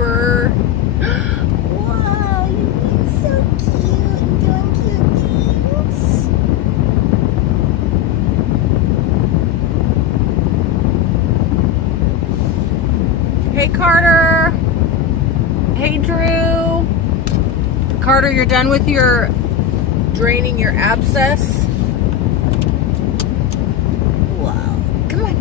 Caregiver. Wow, you're being so cute and doing cute things. Hey, Carter. Hey, Drew. Carter, you're done with your draining your abscess? Wow. Come on.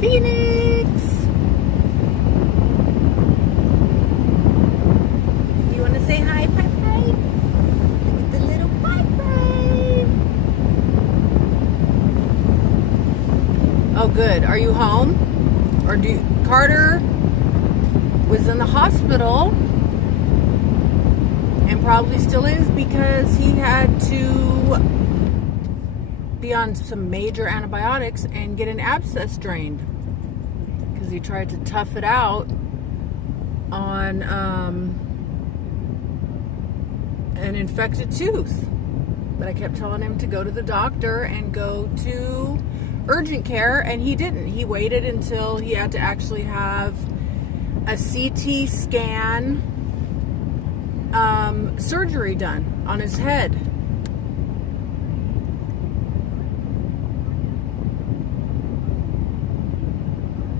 Phoenix. You want to say hi, Pipe Pipe? Look at the little Pipe Pipe. Oh, good. Are you home? Or Carter was in the hospital and probably still is because he had to be on some major antibiotics and get an abscess drained because he tried to tough it out on an infected tooth. But I kept telling him to go to the doctor and go to urgent care, and he didn't. He waited until he had to actually have a CT scan surgery done on his head.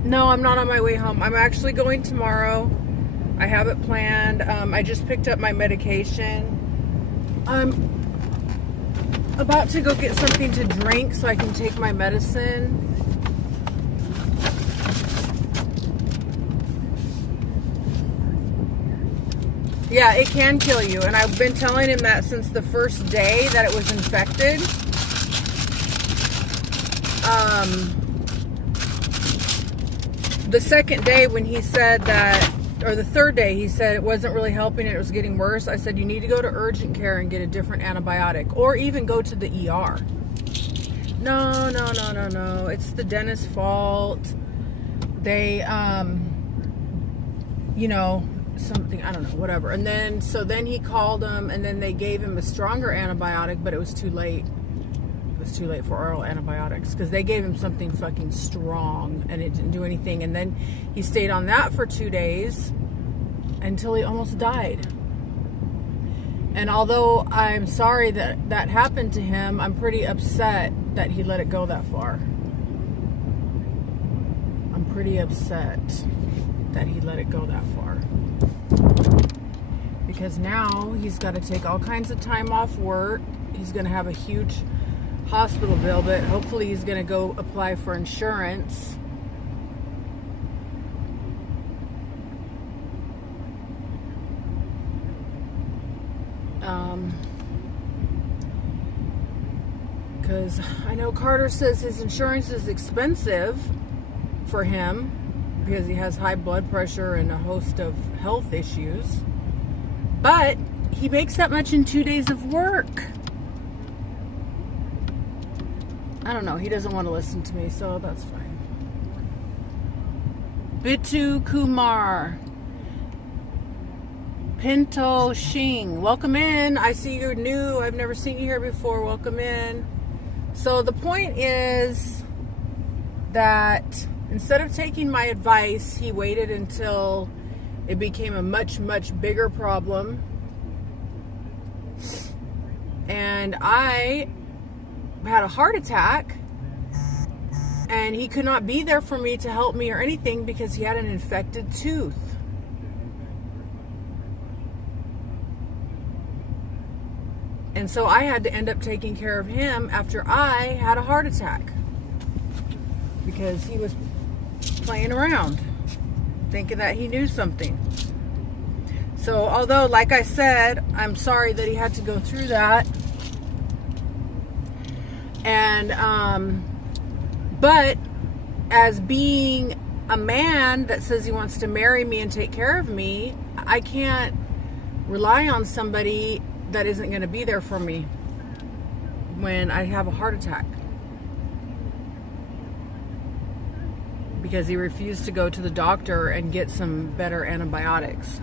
No, I'm not on my way home. I'm actually going tomorrow. I have it planned. I just picked up my medication. I'm about to go get something to drink so I can take my medicine. Yeah, it can kill you. And I've been telling him that since the first day that it was infected. The second day when he said that, or the third day, he said it wasn't really helping and it was getting worse. I said, you need to go to urgent care and get a different antibiotic, or even go to the ER. No. It's the dentist's fault. They, something, I don't know, whatever. And then, so then he called them, and then they gave him a stronger antibiotic, but it was too late. It was too late for oral antibiotics because they gave him something fucking strong and it didn't do anything. And then he stayed on that for 2 days until he almost died. And although I'm sorry that that happened to him, I'm pretty upset that he let it go that far. I'm pretty upset that he let it go that far. Because now he's got to take all kinds of time off work. He's going to have a huge hospital bill, but hopefully he's going to go apply for insurance. Because I know Carter says his insurance is expensive for him because he has high blood pressure and a host of health issues. But he makes that much in 2 days of work. I don't know. He doesn't want to listen to me, so that's fine. Bitu Kumar. Pinto Shing. Welcome in. I see you're new. I've never seen you here before. Welcome in. So the point is that instead of taking my advice, he waited until it became a much, much bigger problem. And I had a heart attack, and he could not be there for me to help me or anything because he had an infected tooth. And so I had to end up taking care of him after I had a heart attack because he was playing around, thinking that he knew something. So although, like I said, I'm sorry that he had to go through that. And, but as being a man that says he wants to marry me and take care of me, I can't rely on somebody that isn't going to be there for me when I have a heart attack. Because he refused to go to the doctor and get some better antibiotics.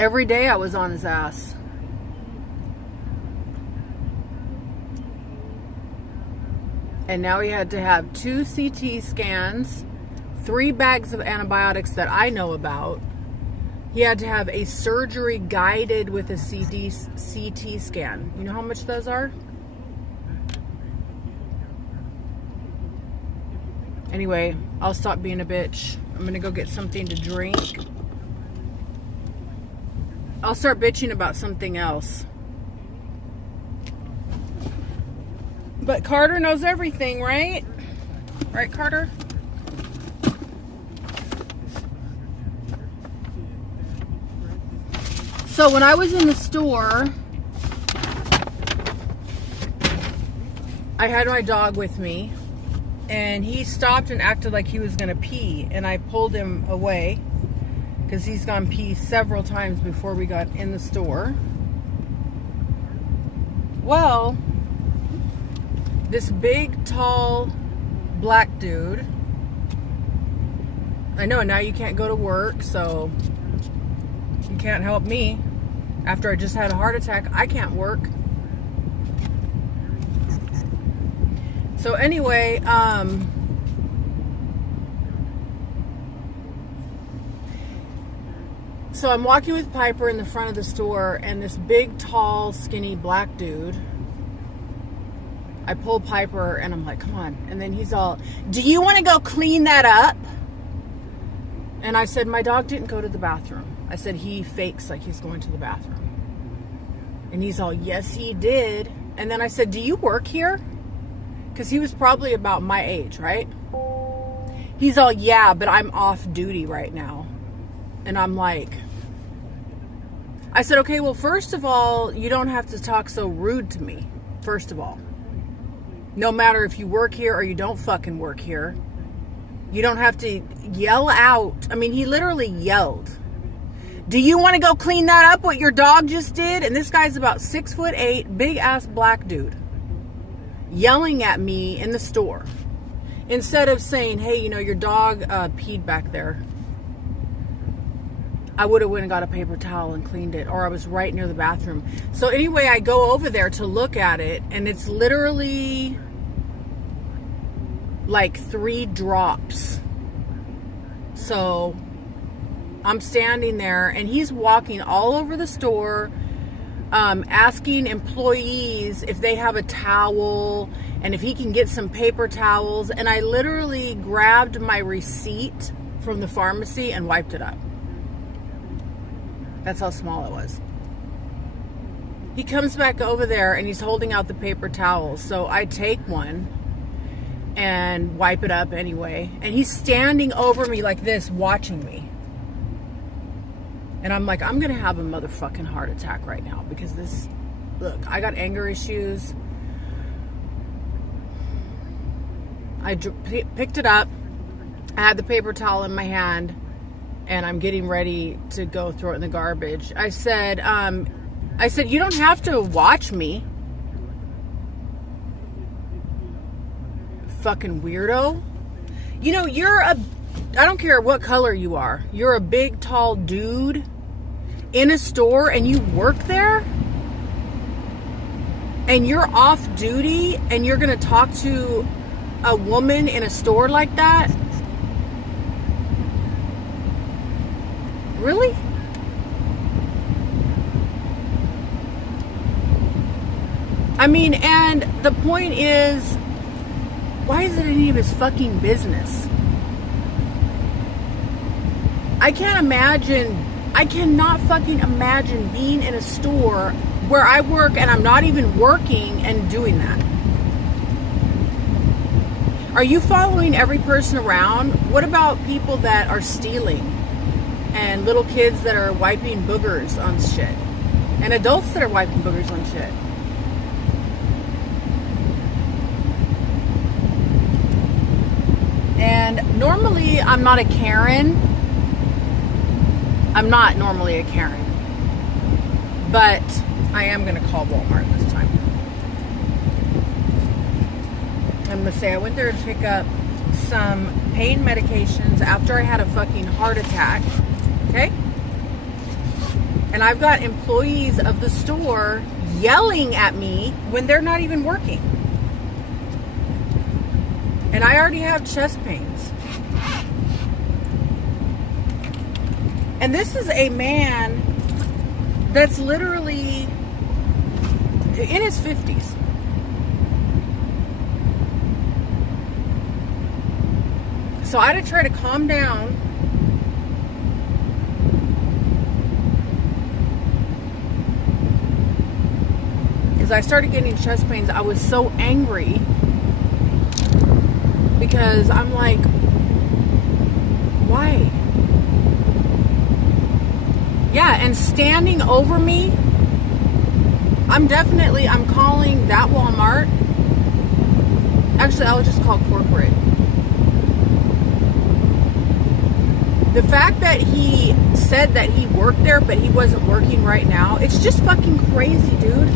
Every day I was on his ass. And now he had to have 2 CT scans, 3 bags of antibiotics that I know about. He had to have a surgery guided with a CT scan. You know how much those are? Anyway, I'll stop being a bitch. I'm gonna go get something to drink. I'll start bitching about something else. But Carter knows everything, right? Right, Carter? So when I was in the store, I had my dog with me, and he stopped and acted like he was gonna pee, and I pulled him away because he's gone pee several times before we got in the store. Well, this big, tall, black dude, I know now you can't go to work, so you can't help me. After I just had a heart attack, I can't work. So anyway, so I'm walking with Piper in the front of the store, and this big, tall, skinny black dude, I pull Piper and I'm like, come on. And then he's all, do you want to go clean that up? And I said, my dog didn't go to the bathroom. I said, he fakes like he's going to the bathroom. And he's all, yes, he did. And then I said, do you work here? Because he was probably about my age, right? He's all, yeah, but I'm off duty right now. And I'm like, I said, okay, well, first of all, you don't have to talk so rude to me, first of all. No matter if you work here or you don't fucking work here. You don't have to yell out. I mean, he literally yelled. Do you want to go clean that up, what your dog just did? And this guy's about 6'8", big ass black dude, yelling at me in the store. Instead of saying, hey, you know, your dog peed back there. I would have went and got a paper towel and cleaned it, or I was right near the bathroom. So anyway, I go over there to look at it, and it's literally like 3 drops. So I'm standing there, and he's walking all over the store, asking employees if they have a towel and if he can get some paper towels. And I literally grabbed my receipt from the pharmacy and wiped it up. That's how small it was. He comes back over there and he's holding out the paper towels. So I take one and wipe it up anyway. And he's standing over me like this, watching me. And I'm like, I'm going to have a motherfucking heart attack right now. Because this, look, I got anger issues. I picked it up. I had the paper towel in my hand. And I'm getting ready to go throw it in the garbage. I said, you don't have to watch me. Fucking weirdo. You know, I don't care what color you are. You're a big, tall dude in a store and you work there? And you're off duty and you're going to talk to a woman in a store like that? Really? I mean, and the point is, why is it any of his fucking business? I cannot fucking imagine being in a store where I work and I'm not even working and doing that. Are you following every person around? What about people that are stealing? And little kids that are wiping boogers on shit. And adults that are wiping boogers on shit. And normally I'm not a Karen. I'm not normally a Karen. But I am going to call Walmart this time. I'm going to say I went there to pick up some pain medications after I had a fucking heart attack. Okay? And I've got employees of the store yelling at me when they're not even working. And I already have chest pains. And this is a man that's literally in his 50s. So I had to try to calm down. As I started getting chest pains, I was so angry because I'm like, why? Yeah, and standing over me, I'm calling that Walmart. Actually, I'll just call corporate. The fact that he said that he worked there, but he wasn't working right now, it's just fucking crazy, dude.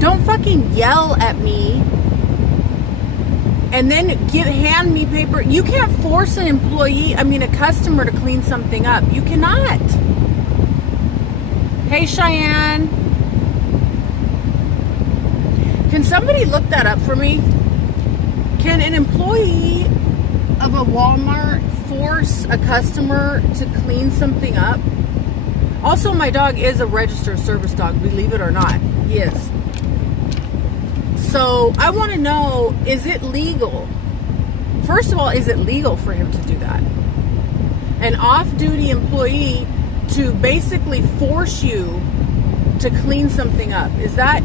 Don't fucking yell at me and then hand me paper. You can't force a customer to clean something up. You cannot. Hey, Cheyenne. Can somebody look that up for me? Can an employee of a Walmart force a customer to clean something up? Also, my dog is a registered service dog, believe it or not. He is. So I want to know, is it legal? First of all, is it legal for him to do that? An off-duty employee to basically force you to clean something up. Is that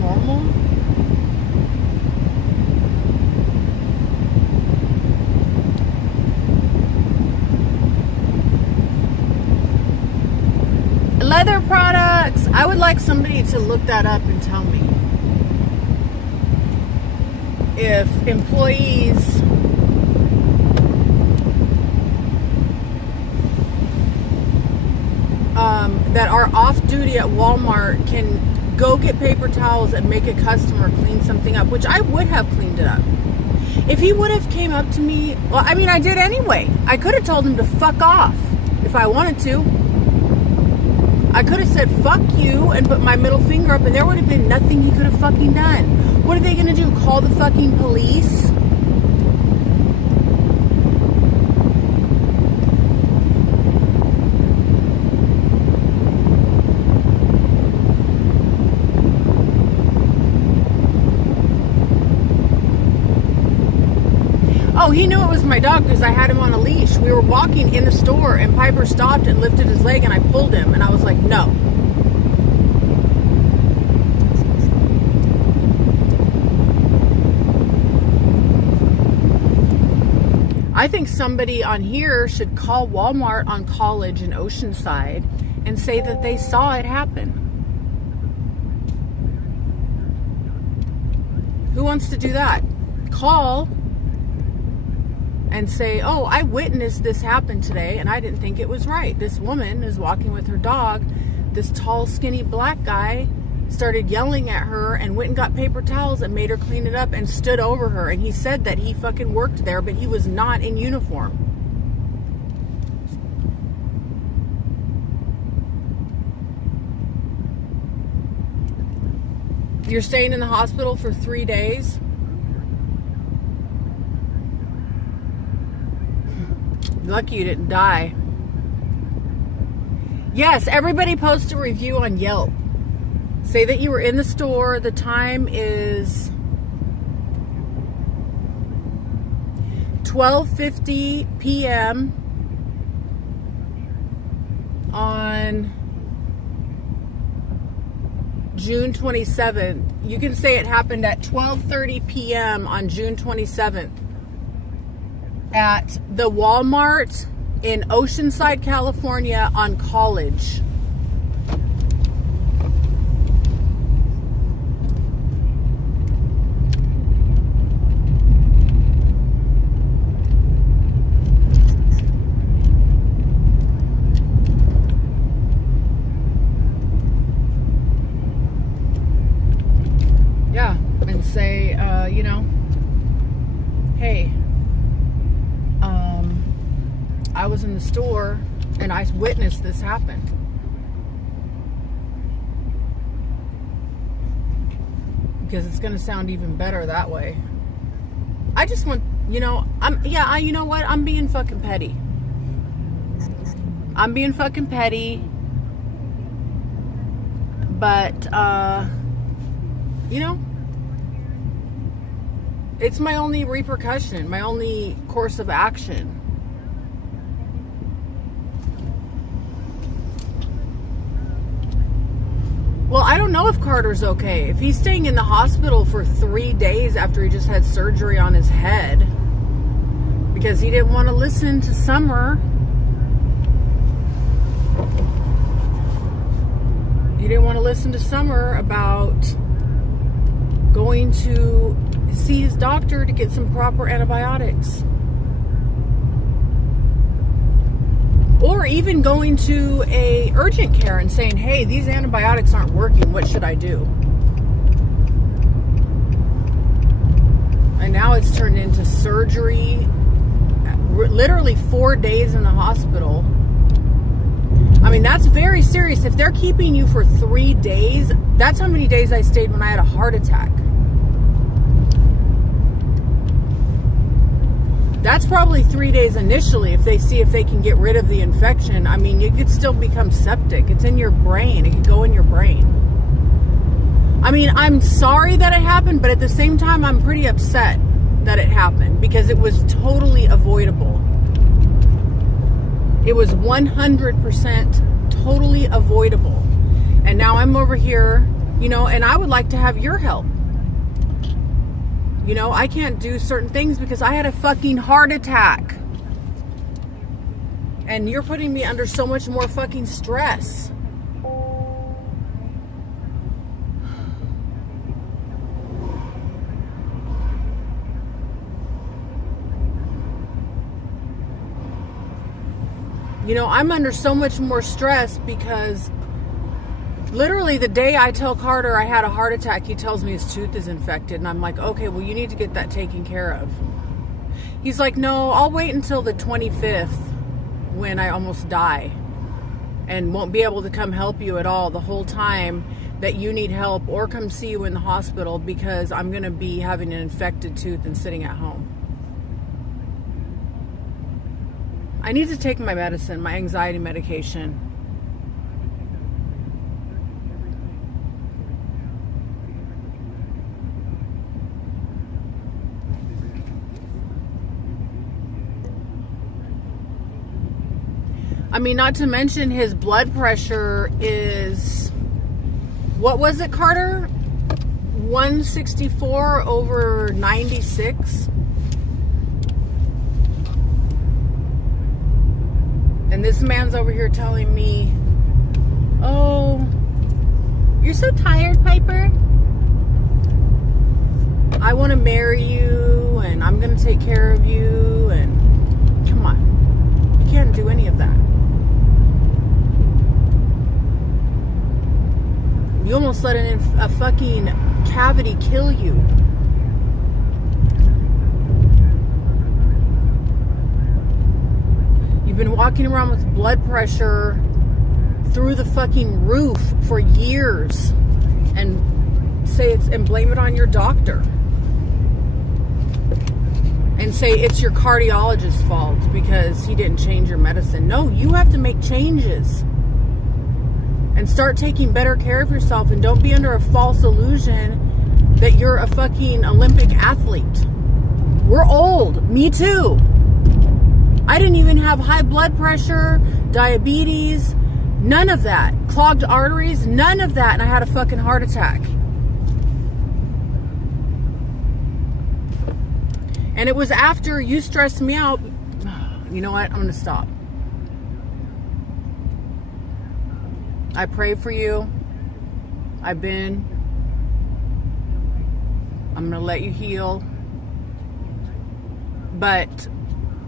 normal? Leather products. I would like somebody to look that up and tell me if employees that are off duty at Walmart can go get paper towels and make a customer clean something up, which I would have cleaned it up. If he would have came up to me, well, I mean, I did anyway. I could have told him to fuck off if I wanted to. I could have said, fuck you, and put my middle finger up, and there would have been nothing he could have fucking done. What are they going to do? Call the fucking police? Oh, he knew it was my dog because I had him on a leash. We were walking in the store and Piper stopped and lifted his leg and I pulled him and I was like, no. I think somebody on here should call Walmart on College in Oceanside and say that they saw it happen. Who wants to do that? Call and say, oh, I witnessed this happen today and I didn't think it was right. This woman is walking with her dog. This tall, skinny black guy started yelling at her and went and got paper towels and made her clean it up and stood over her. And he said that he fucking worked there, but he was not in uniform. You're staying in the hospital for 3 days? Lucky you didn't die. Yes, everybody post a review on Yelp. Say that you were in the store. The time is 12:50 p.m. on June 27th. You can say it happened at 12:30 p.m. on June 27th at the Walmart in Oceanside, California on College. Yeah, and say, hey, I was in the store and I witnessed this happen. Because it's going to sound even better that way. I just want, you know what? I'm being fucking petty. I'm being fucking petty. But, you know, it's my only repercussion, my only course of action. Well, I don't know if Carter's okay. If he's staying in the hospital for 3 days after he just had surgery on his head because he didn't want to listen to Summer. He didn't want to listen to Summer about going to see his doctor to get some proper antibiotics. Or even going to a urgent care and saying, hey, these antibiotics aren't working. What should I do? And now it's turned into surgery. Literally 4 days in the hospital. I mean, that's very serious. If they're keeping you for 3 days, that's how many days I stayed when I had a heart attack. That's probably 3 days initially if they see if they can get rid of the infection. I mean, you could still become septic. It's in your brain. It could go in your brain. I mean, I'm sorry that it happened, but at the same time, I'm pretty upset that it happened because it was totally avoidable. It was 100% totally avoidable. And now I'm over here, you know, and I would like to have your help. You know, I can't do certain things because I had a fucking heart attack. And you're putting me under so much more fucking stress. You know, I'm under so much more stress because literally the day I tell Carter I had a heart attack, he tells me his tooth is infected. And I'm like, okay, well, you need to get that taken care of. He's like, no, I'll wait until the 25th when I almost die and won't be able to come help you at all the whole time that you need help or come see you in the hospital because I'm going to be having an infected tooth and sitting at home. I need to take my medicine, my anxiety medication. I mean, not to mention his blood pressure is, what was it, Carter? 164/96. And this man's over here telling me, oh, you're so tired, Piper. I want to marry you, and I'm going to take care of you, and come on. You can't do any of that. You almost let a fucking cavity kill you. You've been walking around with blood pressure through the fucking roof for years and blame it on your doctor. And say it's your cardiologist's fault because he didn't change your medicine. No, you have to make changes. And start taking better care of yourself and don't be under a false illusion that you're a fucking Olympic athlete. We're old. Me too. I didn't even have high blood pressure, diabetes, none of that. Clogged arteries, none of that. And I had a fucking heart attack. And it was after you stressed me out. You know what? I'm going to stop. I pray for you. I'm going to let you heal. But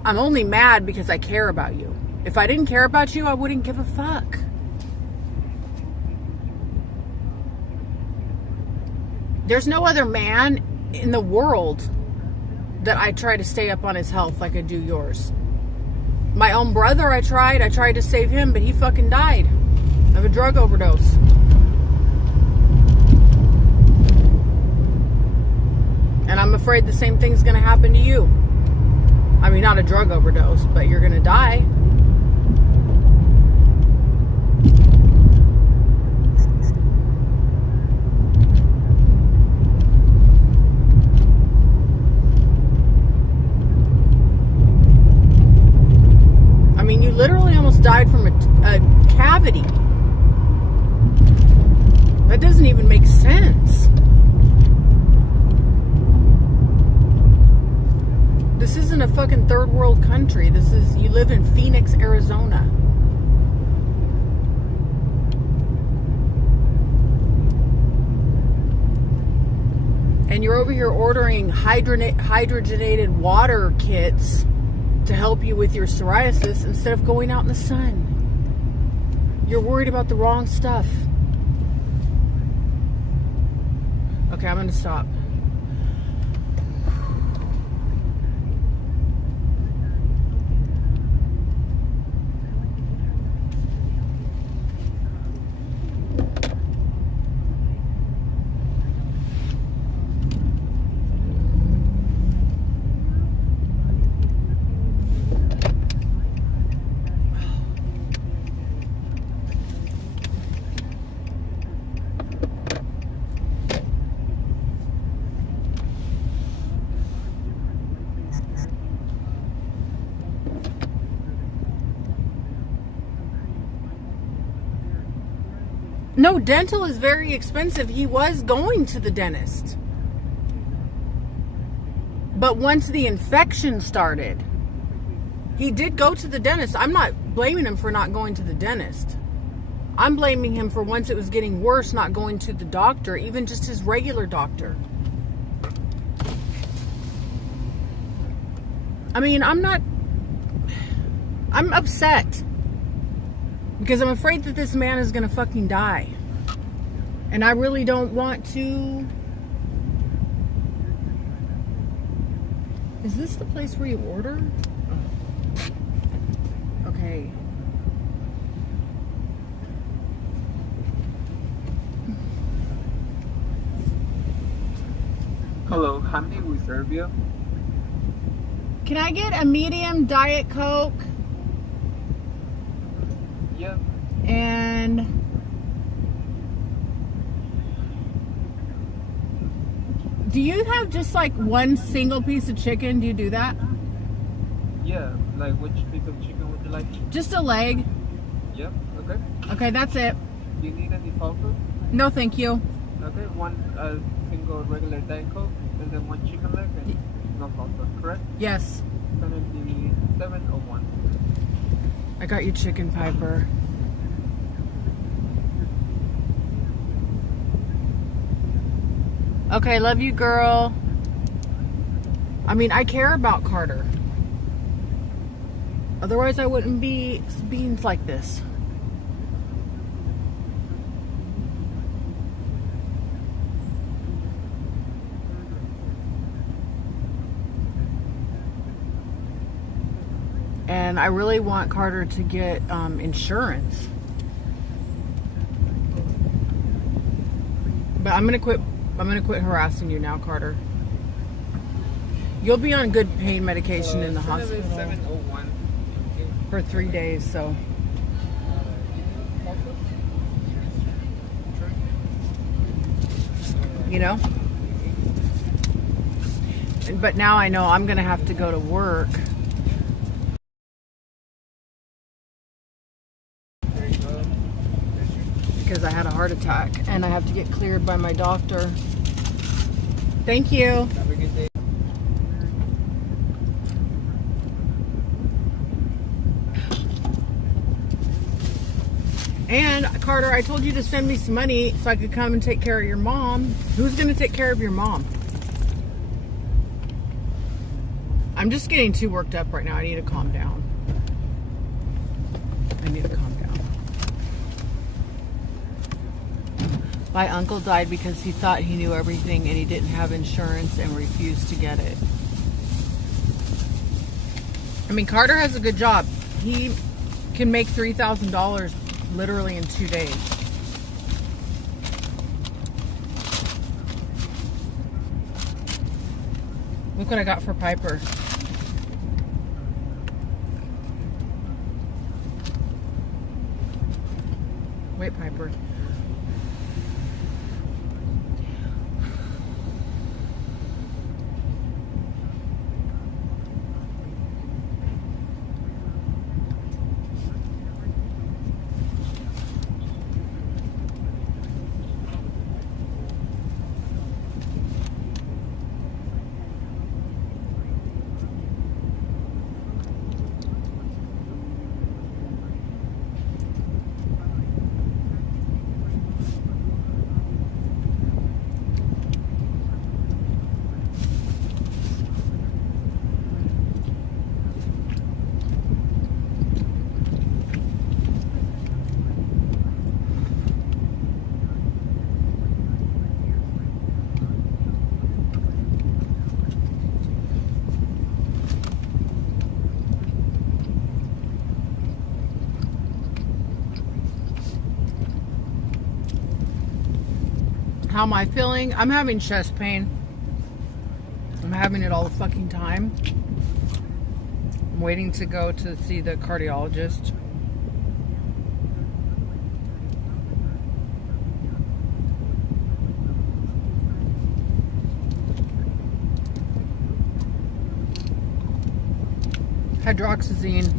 I'm only mad because I care about you. If I didn't care about you, I wouldn't give a fuck. There's no other man in the world that I try to stay up on his health like I do yours. My own brother, I tried to save him, but he fucking died of a drug overdose. And I'm afraid the same thing's going to happen to you. I mean, not a drug overdose, but you're going to die. I mean, you literally almost died from a cavity. That doesn't even make sense. This isn't a fucking third world country. You live in Phoenix, Arizona. And you're over here ordering hydrogenated water kits to help you with your psoriasis instead of going out in the sun. You're worried about the wrong stuff. Okay, I'm going to stop. No, dental is very expensive. He was going to the dentist. But once the infection started, he did go to the dentist. I'm not blaming him for not going to the dentist. I'm blaming him for once it was getting worse, not going to the doctor, even just his regular doctor. I mean, I'm upset. Because I'm afraid that this man is going to fucking die. And I really don't want to... Is this the place where you order? Okay. Hello, how may we serve you? Can I get a medium Diet Coke? Yep. And do you have just like one single piece of chicken? Do you do that? Yeah, like which piece of chicken would you like? Just a leg. Yep, okay. Okay, that's it. Do you need any salsa? No, thank you. Okay, one single regular Diet Coke and then one chicken leg and no salsa, correct? Yes. Then it'd be 701. I got you chicken, Piper. Okay, love you, girl. I mean, I care about Carter. Otherwise, I wouldn't be being like this. And I really want Carter to get insurance. But I'm gonna quit harassing you now, Carter. You'll be on good pain medication in the hospital 701. for 3 days, so. You know? But now I know I'm gonna have to go to work. Because I had a heart attack and I have to get cleared by my doctor. Thank you. Have a good day. And Carter, I told you to send me some money so I could come and take care of your mom. Who's going to take care of your mom? I'm just getting too worked up right now. I need to calm down. My uncle died because he thought he knew everything and he didn't have insurance and refused to get it. I mean, Carter has a good job. he can make $3,000 literally in 2 days. Look what I got for Piper. Wait, Piper. How am I feeling? I'm having chest pain. I'm having it all the fucking time. I'm waiting to go to see the cardiologist. Hydroxyzine.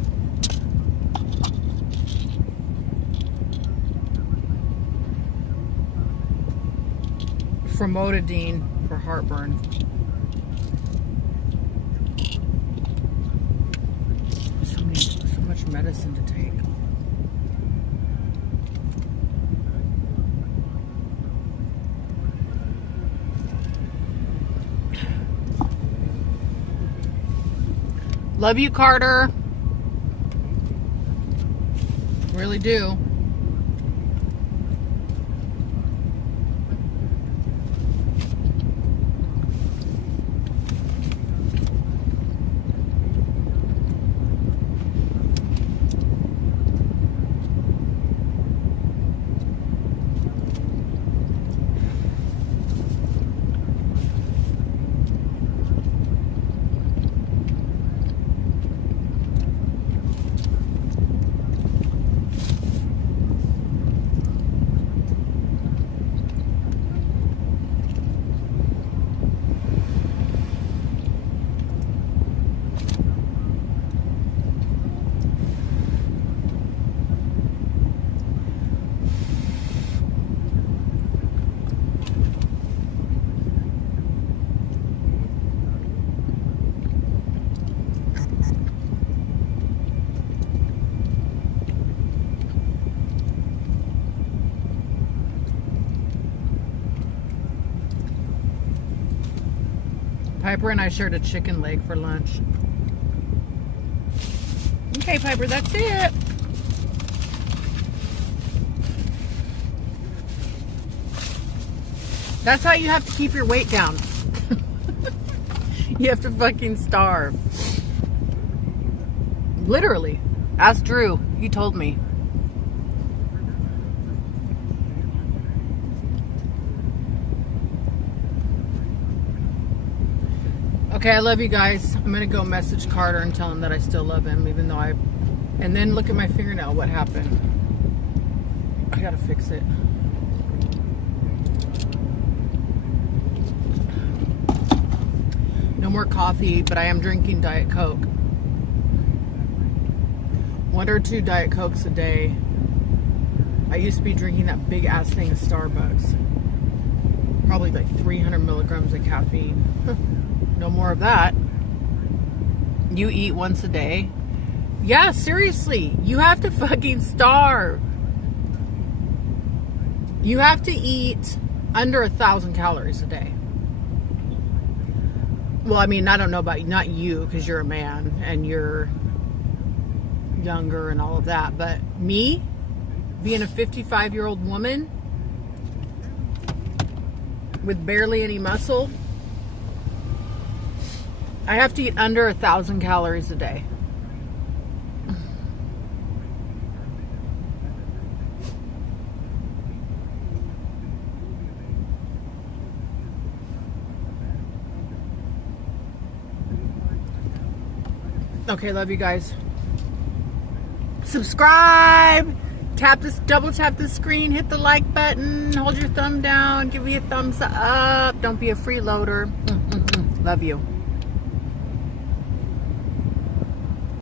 Famotidine for heartburn. So much medicine to take. Love you, Carter. Really do. Piper and I shared a chicken leg for lunch. Okay, Piper, that's it. That's how you have to keep your weight down. You have to fucking starve. Literally. Ask Drew. He told me. Okay, I love you guys. I'm gonna go message Carter and tell him that I still love him, even though and then look at my fingernail. What happened? I gotta fix it. No more coffee, but I am drinking Diet Coke. 1 or 2 Diet Cokes a day. I used to be drinking that big ass thing of Starbucks. Probably like 300 milligrams of caffeine. No more of that. You eat once a day. Yeah, seriously. You have to fucking starve. You have to eat under 1,000 calories a day. Well, I mean, I don't know about you, not you, because you're a man and you're younger and all of that. But me, being a 55-year-old woman with barely any muscle, I have to eat under 1,000 calories a day. Okay, love you guys. Subscribe. Double tap the screen. Hit the like button. Hold your thumb down. Give me a thumbs up. Don't be a freeloader. Love you.